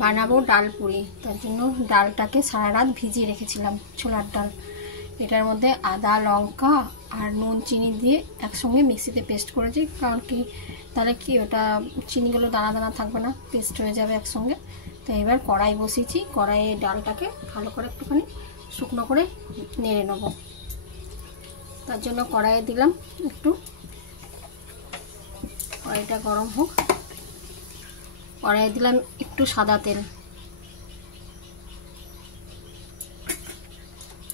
বানাবো ডাল পুরি। তার জন্য ডালটাকে সারা রাত ভিজিয়ে রেখেছিলাম, ছোলার ডাল। এটার মধ্যে আদা, লঙ্কা আর নুন, চিনি দিয়ে একসঙ্গে মিক্সিতে পেস্ট করেছি। কারণ কি, তাহলে কি ওটা চিনিগুলো দানা দানা থাকবে না, পেস্ট হয়ে যাবে একসঙ্গে। তো এবার কড়াই বসিয়েছি, কড়াইয়ে ডালটাকে ভালো করে একটুখানি শুকনো করে নেড়ে নেবো। তার জন্য কড়াইয়ে দিলাম একটু, কড়াইটা গরম হোক। কড়াইয়ে দিলাম একটু সাদা তেল,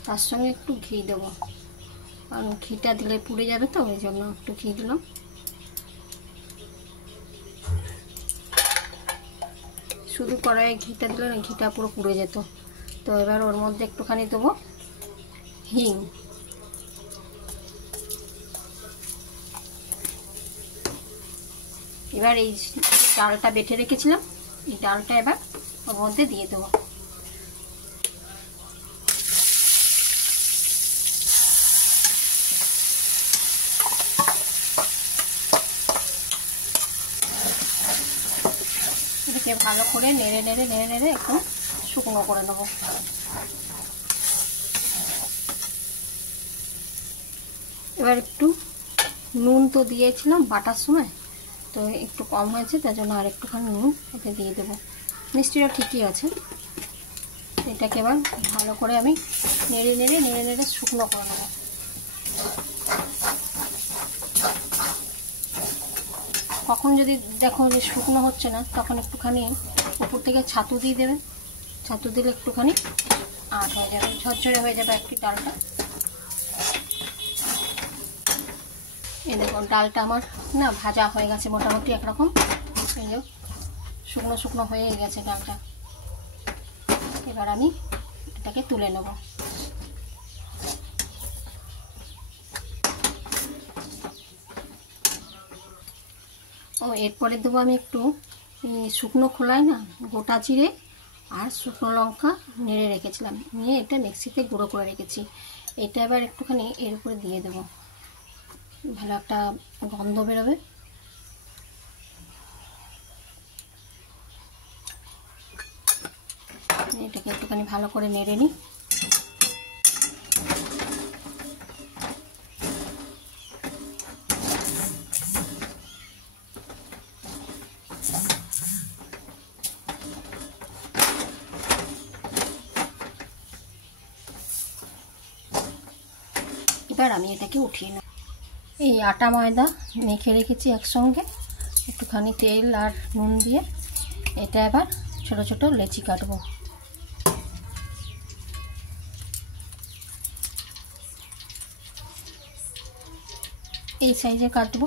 তার সঙ্গে একটু ঘি দেবো, কারণ ঘিটা দিলে পুড়ে যাবে, তো ওই জন্য একটু ঘি দিলাম। শুধু কড়াইয়ে ঘিটা দিলে না, ঘিটা পুরো পুড়ে যেত। তো এবার ওর মধ্যে একটুখানি দেবো হিং, এবার এই ডালটা বেটে রেখেছিলাম, এই ডালটা এবার ওর মধ্যে দিয়ে দেবো। এটাকে ভালো করে নেড়ে নেড়ে নেড়ে নেড়ে একটু শুকনো করে নেবো। এবার একটু নুন তো দিয়েছিলাম বাটার সময়, তো একটু কম হয়েছে, তার জন্য আর একটুখানি নুন ওকে দিয়ে দেবো। মিষ্টিটা ঠিকই আছে। এটাকে এবার ভালো করে আমি নেড়ে নেড়ে নেড়ে নেড়ে শুকনো করে নেবো। কখন যদি দেখো যে শুকনো হচ্ছে না, তখন একটুখানি উপর থেকে ছাতু দিয়ে দেবে। ছাতু দিলে একটুখানি আট হয়ে যাবে, ঝরঝরে হয়ে যাবে একটু ডালটা। এই দেখুন ডালটা আমার না ভাজা হয়ে গেছে মোটামুটি একরকম, এই যে শুকনো শুকনো হয়ে গেছে ডালটা। এবার আমি এটাকে তুলে নেব। ও এরপরে দেবো আমি একটু শুকনো খোলায় না গোটা জিরে আর শুকনো লঙ্কা নেড়ে রেখেছিলাম, নিয়ে এটা মিক্সিতে গুঁড়ো করে রেখেছি। এটা এবার একটুখানি এর উপরে দিয়ে দেবো, ভালো একটা গন্ধ বেরোবে। এটাকে একটুখানি ভালো করে নেড়ে নিই। এবার আমি এটাকে উঠিয়ে নেব। এই আটা ময়দা মেখে রেখেছি একসঙ্গে, একটুখানি তেল আর নুন দিয়ে। এটা এবার ছোট ছোট লেচি কাটবো। এই সাইজে কাটবো,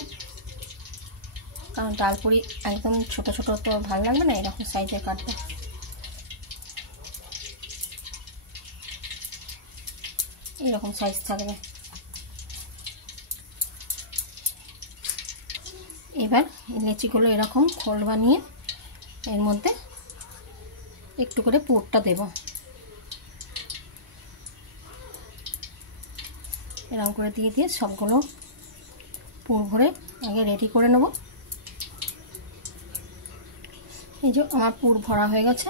কারণ ডালপুরি একদম ছোট ছোট তো ভালো লাগবে না, এরকম সাইজে কাটবো। এরকম সাইজ থাকবে। এবার লেচিগুলো এরকম খোল বানিয়ে এর মধ্যে একটু করে পুরটা দেব। এরকম করে দিয়ে দিয়ে সবগুলো পুর ভরে আগে রেডি করে নেব। এই যে আমার পুর ভরা হয়ে গেছে।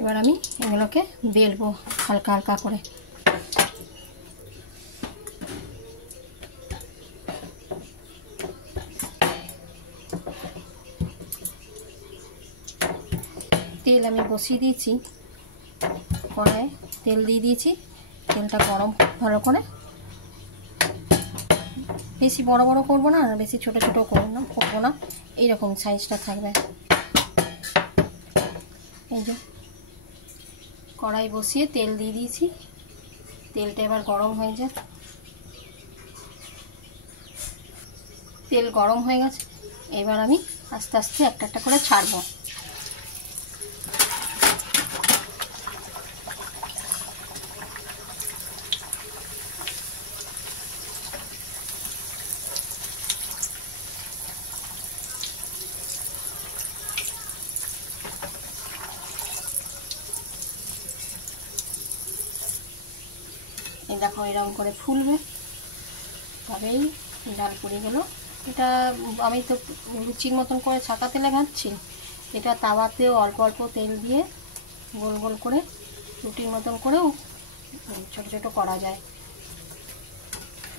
এবার আমি এগুলোকে বেলবো হালকা হালকা করে। তেল আমি বসিয়ে দিয়েছি, কড়াইয়ে তেল দিয়ে দিয়েছি। তেলটা গরম ভালো করে, বেশি বড় বড় করবো না আর বেশি ছোট ছোট করবো না, এইরকম সাইজটা থাকবে। এই যে কড়াই বসিয়ে তেল দিয়ে দিয়েছি, তেলটা এবার গরম হয়ে যায়। তেল গরম হয়ে গেছে, এবার আমি আস্তে আস্তে একটা একটা করে ছাড়বো। এই দেখো এরকম করে ফুলবে, তবেই ডাল পুরিগুলো। এটা আমি তো লুচির মতন করে ছাকা তেলে ভাজছি, এটা তাওয়াতেও অল্প অল্প তেল দিয়ে গোল গোল করে রুটির মতন করেও ছোটো ছোটো করা যায়।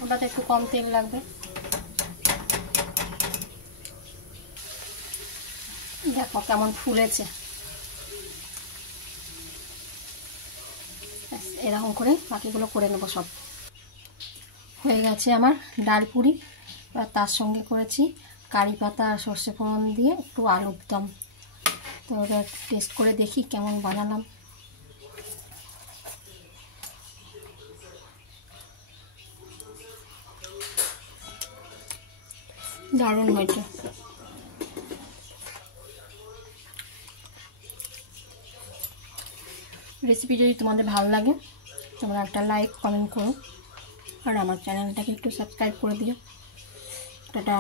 ওটাতে একটু কম তেল লাগবে। দেখো কেমন ফুলেছে। এরকম করে বাকিগুলো করে নেবো সব। হয়ে গেছে আমার ডাল পুরি। এবার তার সঙ্গে করেছি কারি পাতা আর সর্ষে ফোড়ন দিয়ে একটু আলুর দম। তো ওটা টেস্ট করে দেখি কেমন বানালাম। দারুণ হয়েছে। রেসিপি যদি তোমাদের ভালো লাগে তোমরা একটা লাইক কমেন্ট করো আর আমার চ্যানেলটাকে একটু সাবস্ক্রাইব করে দিও। টাটা।